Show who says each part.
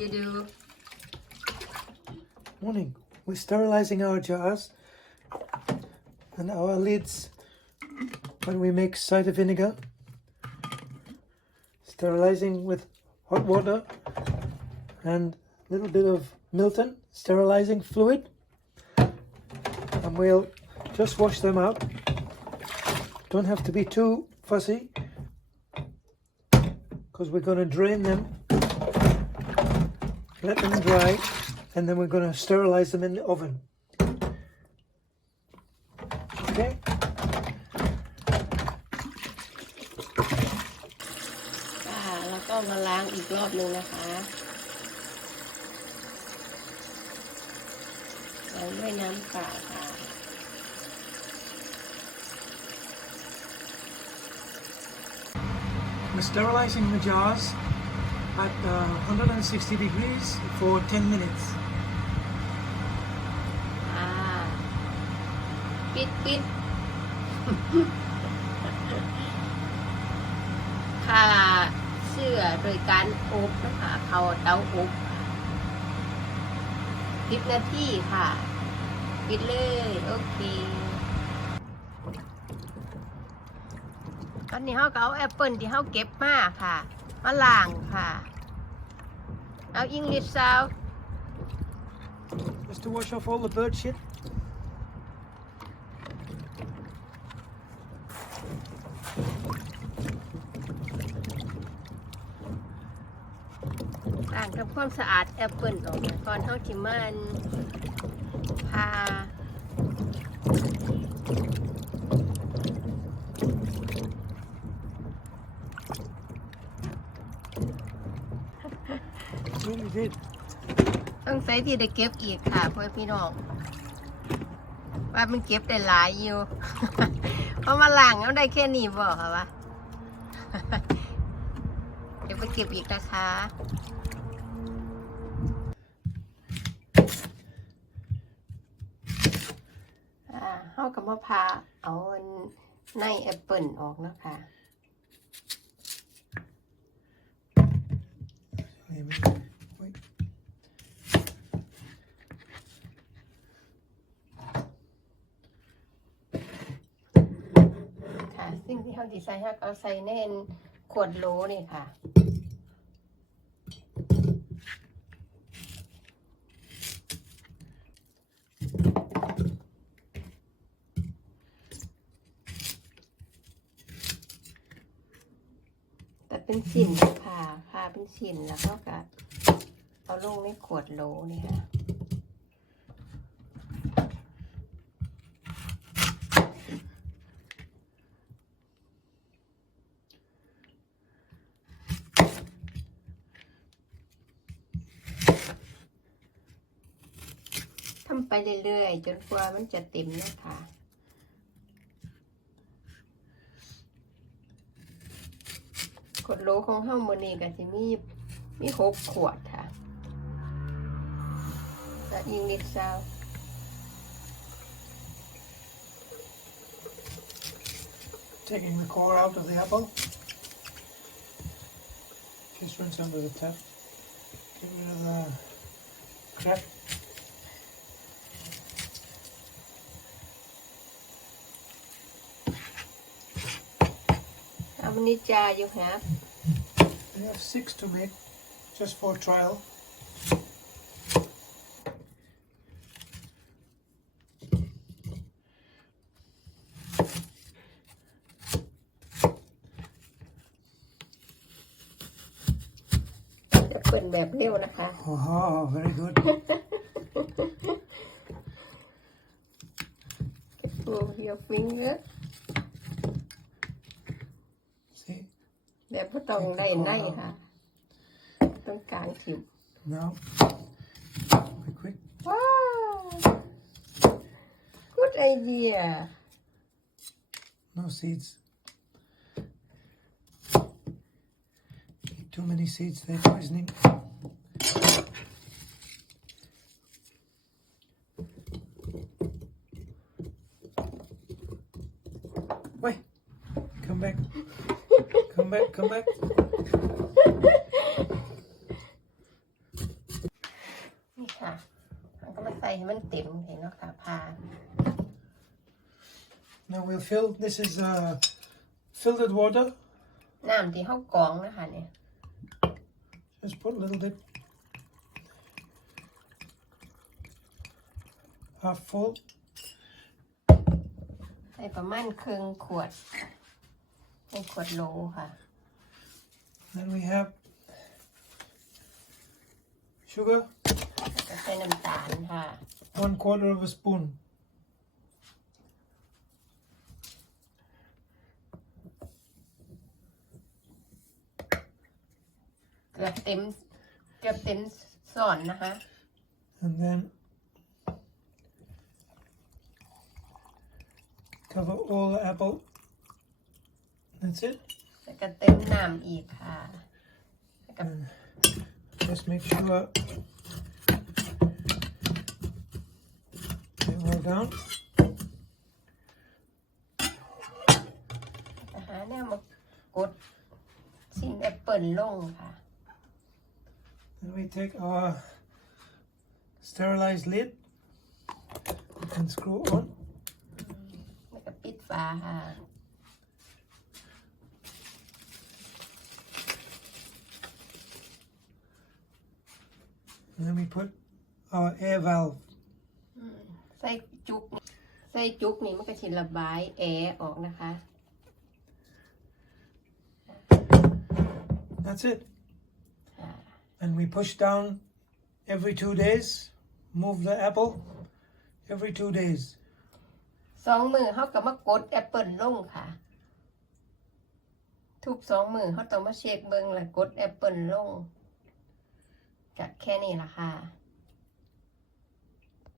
Speaker 1: you do
Speaker 2: Morning. We're sterilizing our jars and our lids when we make cider vinegar. Sterilizing with hot water and a little bit of Milton sterilizing fluid. And we'll just wash them out. Don't have to be too fussy because we're going to drain them, let them dry, and then we're going to sterilize them in the oven. Okay?
Speaker 1: ค่ะแล้วก็มาล้างอีกรอบหนึ่งนะคะล้างด้วยน้ำเปล่าค่ะ
Speaker 2: We're sterilizing the jars at uh, 160 degrees for 10 minutes.
Speaker 1: อ่าปิดปิดค่ะเชื่อโดยการอบนะคะเขาเตาอบสิบนาทีค่ะ ปิดเลย โอเคตอนนี้เขาก็เอาแอปเปิลที่เขาเก็บมาค่ะ มาล้างค่ะ เอาอิงลิชซาว
Speaker 2: Just to wash off all the bird shit.
Speaker 1: ล้างทำความสะอาดแอปเปิลออกมาก่อนเขาจิมันพา ต้องใส่ที่ได้เก็บอีกค่ะเพื่อพี่น้อง ว่ามันเก็บได้หลายอยู่ เพราะมาหล้างเอาได้แค่นี้บอกค่ะวะเดี๋ยวไปเก็บอีกนะคะอ่าเขากับมะพร้าเอาในแอปเปิลออกนะคะ
Speaker 2: Here we go. Wait.
Speaker 1: ค่ะ สิ่งที่เขาดีไซน์ให้เอาใส่ในขวดโหลนี่ค่ะแต่เป็นชิ้นค่ะค่ะเป็นชิ้นแล้วก็กะเอาลงในขวดโหลนี่ค่ะ ทำไปเรื่อยๆ จนกว่ามันจะเต็มนะคะขวดโหลของเฮ้ามือนี้ก็จะมีมีหกขวดค่ะและยิงนิดซาว
Speaker 2: Taking the core out of the apple. Just rinse under the tap. Get rid of the crap.
Speaker 1: เอาวันนี้จาอยู่ครับ
Speaker 2: We have six to make, just for trial.
Speaker 1: Để เปิดแบบเร็วนะคะ
Speaker 2: Oh, very good.
Speaker 1: Move your finger แบบก็ต้องได้ในค่ะ ต้องกลางถิว
Speaker 2: Now, quick, quick.
Speaker 1: ว้าว good idea
Speaker 2: No seeds. Eat too many seeds, they're poisoning. Wait, come back. Come back, come back.
Speaker 1: ให้มันเต็มเลยเนาะค่ะพา
Speaker 2: Now we'll fill, this is uh, filtered water.
Speaker 1: น้ำที่เฮากรองนะคะเนี่ย
Speaker 2: Just put a little bit half full.
Speaker 1: ใส่ประมาณครึ่งขวด ในขวดโหลค่ะ
Speaker 2: Then we have sugar,
Speaker 1: แล้วก็ใส่น้ำตาลค่ะ
Speaker 2: one quarter of a spoon.
Speaker 1: เกือบเต็ม เกือบเต็มส่อนนะคะ
Speaker 2: And then cover all the apple. That's it.
Speaker 1: แล้วก็เต็มน้ำอีกค่ะ แล้วก็
Speaker 2: Just make sure they all down.
Speaker 1: หาแนวมากดชิ้นแอปเปิลลงค่ะ
Speaker 2: Then we take our sterilized lid and screw on.
Speaker 1: แล้วก็ปิดฝาค่ะ
Speaker 2: And then we put our air valve.
Speaker 1: ใส่จุกนี่ใส่จุกนี่มันก็ชิระบายแอร์ออกนะคะ
Speaker 2: That's it. And we push down every two days. Move the apple every two days.
Speaker 1: สองมือเขาก็มากดแอปเปิลลงค่ะ ทุกสองมือเขาต้องมาเช็คเบิ้งแล้วกดแอปเปิลลง ก็แค่นี้ละค่ะ